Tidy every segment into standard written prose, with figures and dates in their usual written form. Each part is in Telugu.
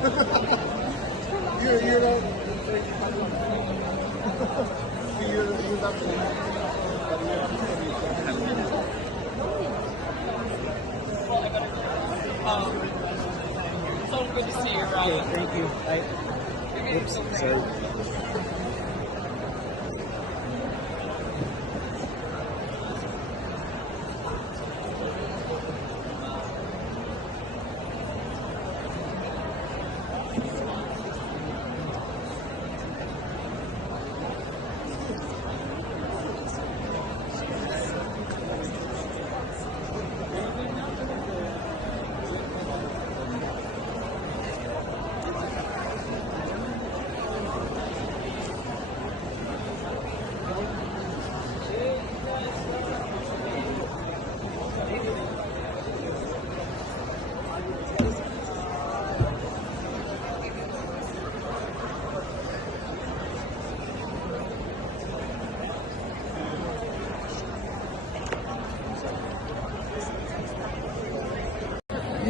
you know, you love me. So good to see you, Ryan. Okay, thank you. Bye. Oops, sorry.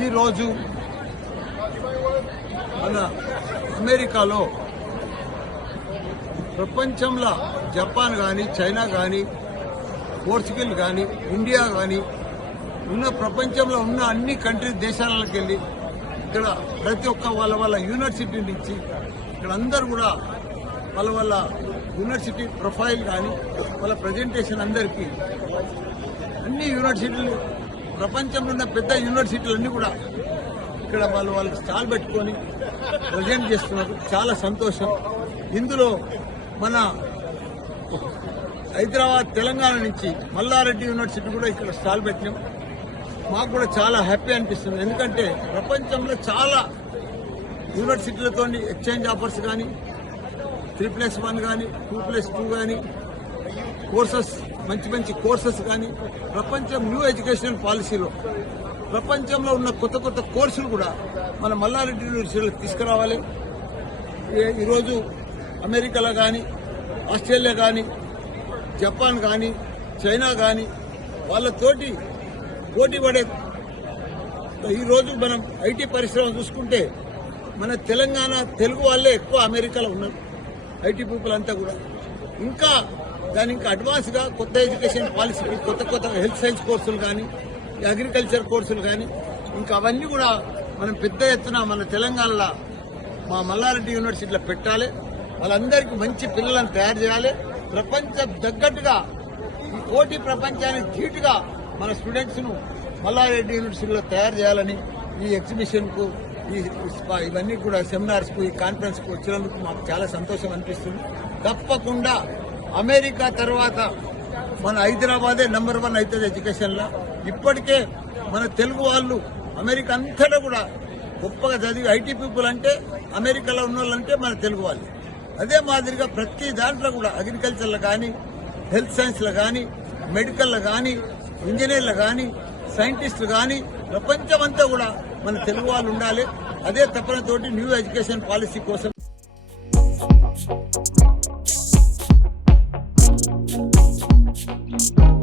ఈరోజు మన అమెరికాలో ప్రపంచంలో జపాన్ కానీ చైనా కానీ పోర్చుగల్ కానీ ఇండియా కానీ ఉన్న ప్రపంచంలో ఉన్న అన్ని కంట్రీ దేశాలకు వెళ్ళి ఇక్కడ ప్రతి ఒక్క వాళ్ళ యూనివర్సిటీ నుంచి ఇక్కడ అందరూ కూడా వాళ్ళ యూనివర్సిటీ ప్రొఫైల్ కానీ వాళ్ళ ప్రజెంటేషన్ అందరికీ అన్ని యూనివర్సిటీలు ప్రపంచంలో ఉన్న పెద్ద యూనివర్సిటీలన్నీ కూడా ఇక్కడ వాళ్ళకి స్టాల్ పెట్టుకొని ప్రజెంట్ చేస్తున్నారు. చాలా సంతోషం. ఇందులో మన హైదరాబాద్ తెలంగాణ నుంచి మల్లారెడ్డి యూనివర్సిటీ కూడా ఇక్కడ స్టాల్ పెట్టినాం. మాకు కూడా చాలా హ్యాపీ అనిపిస్తుంది. ఎందుకంటే ప్రపంచంలో చాలా యూనివర్సిటీలతో ఎక్స్చేంజ్ ఆఫర్స్ కానీ 3+1 కానీ 2+2 కానీ కోర్సెస్ మంచి కోర్సెస్ కానీ ప్రపంచం న్యూ ఎడ్యుకేషన్ పాలసీలో ప్రపంచంలో ఉన్న కొత్త కోర్సులు కూడా మన మల్లారెడ్డి యూనివర్సిటీలో తీసుకురావాలి. ఈరోజు అమెరికాలో కానీ ఆస్ట్రేలియా కానీ జపాన్ కానీ చైనా కానీ వాళ్ళతోటి పోటీ పడే ఈరోజు మనం ఐటీ పరిశ్రమ చూసుకుంటే మన తెలంగాణ తెలుగు వాళ్ళే ఎక్కువ అమెరికాలో ఉన్నారు. ఐటీ పీపుల్ అంతా కూడా ఇంకా అడ్వాన్స్గా కొత్త ఎడ్యుకేషన్ పాలసీ కొత్త హెల్త్ సైన్స్ కోర్సులు కానీ అగ్రికల్చర్ కోర్సులు కానీ ఇంకా అవన్నీ కూడా మనం పెద్ద ఎత్తున మన తెలంగాణలో మా మల్లారెడ్డి యూనివర్సిటీలో పెట్టాలి. వాళ్ళందరికీ మంచి పిల్లలను తయారు చేయాలి. ప్రపంచం తగ్గట్టుగా ఈ పోటీ ప్రపంచానికి ధీటుగా మన స్టూడెంట్స్ను మల్లారెడ్డి యూనివర్సిటీలో తయారు చేయాలని ఈ ఎగ్జిబిషన్కు ఇవన్నీ కూడా సెమినార్స్కు ఈ కాన్ఫరెన్స్కు వచ్చినందుకు మాకు చాలా సంతోషం అనిపిస్తుంది. తప్పకుండా అమెరికా తర్వాత మన హైదరాబాదే నెంబర్ 1 అవుతుంది ఎడ్యుకేషన్లో. ఇప్పటికే మన తెలుగు వాళ్ళు అమెరికా అంతటా కూడా గొప్పగా చదివి ఐటీ పీపుల్ అంటే అమెరికాలో ఉన్న వాళ్ళంటే మన తెలుగు వాళ్ళు. అదే మాదిరిగా ప్రతి దాంట్లో కూడా అగ్రికల్చర్లో కానీ హెల్త్ సైన్స్లో కానీ మెడికల్లో కానీ ఇంజనీర్లు కానీ సైంటిస్టులు కానీ ప్రపంచమంతా కూడా మన తెలుగు వాళ్ళు ఉండాలి. అదే తపనతోటి న్యూ ఎడ్యుకేషన్ పాలసీ కోసం Thank you.